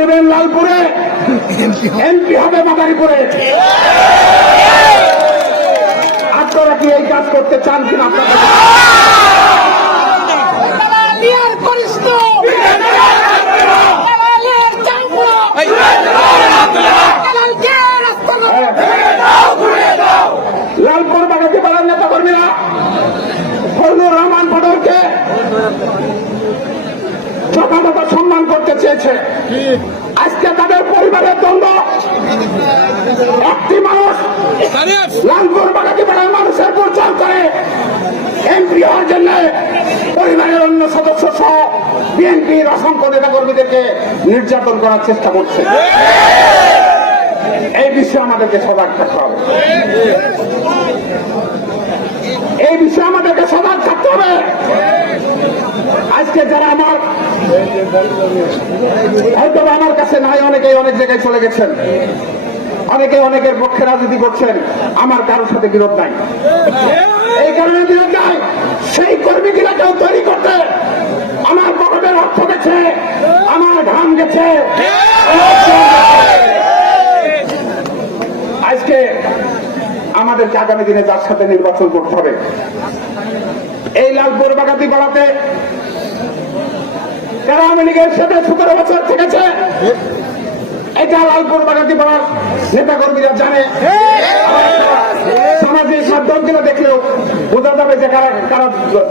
দিবেন লালপুরে। এমপি হবে মাদারীপুরে। আপনারা কি এই কাজ করতে চান কিনা আপনারা? সম্মান করতে চেয়েছে। আজকে তাদের পরিবারের দ্বন্দ্ব। একটি মানুষ লালপুর বাগাতি পাড়ার মানুষের প্রচার করে এমপি হওয়ার জন্য পরিবারের অন্য সদস্য সহ বিএনপির অসংখ্য নেতা কর্মীদেরকে নির্যাতন করার চেষ্টা করছে। এই বিষয়ে আমাদেরকে সজাগ থাকতে হবে। এই বিষয়ে আমাদেরকে সজাগ থাকতে হবে। আজকে যারা আমার হয়তো আমার কাছে নাই, অনেকেই অনেক জায়গায় চলে গেছেন। অনেকে অনেকের পক্ষে রাজনীতি করছেন, আমার কারোর সাথে বিরোধ নাই। এই কারণে বিরোধ নাই। সেই কর্মীগুলোকেও তৈরি করতে আমার পকেটের অর্থ গেছে আমার ঘাম গেছে। আজকে আমাদেরকে আগামী দিনে যার সাথে নির্বাচন করতে হবে, এই লালপুর বাগাতি পাড়াতে কর্মীরা জানে। দেখলেও যে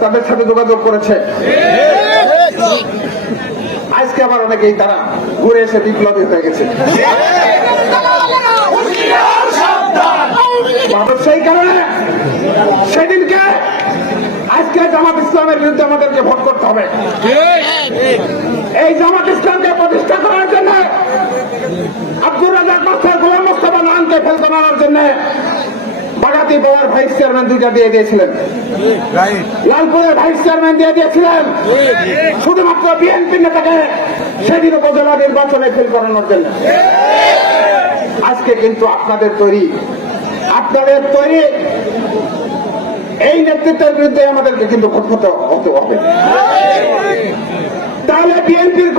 তাদের সাথে যোগাযোগ করেছে। আজকে আবার অনেকেই তারা ঘুরে এসে বিপ্লবী হয়ে গেছে ভারত সেই কারণে সেদিনকে আজকে জামাত ইসলামের বিরুদ্ধে আমাদেরকে ভোট করতে হবে। এই জামাত ইসলামকে প্রতিষ্ঠা করার জন্য আব্দুর রাজাক মাস্টার গোলাম মোস্তফা নানকে ফেল করানোর জন্য বাগাতি পাওয়ার ভাইস চেয়ারম্যান দুইটা দিয়ে দিয়েছিলেন। লালপুরের ভাইস চেয়ারম্যান দিয়ে দিয়েছিলেন। শুধুমাত্র বিএনপি নেতাকে সেদিন উপজেলা নির্বাচনে ফেল করানোর জন্য। আজকে কিন্তু আপনাদের তৈরি। আপনাদের তৈরি এই নেতৃত্বের বিরুদ্ধে আমাদেরকে কিন্তু হতে হবে। তাহলে বিএনপির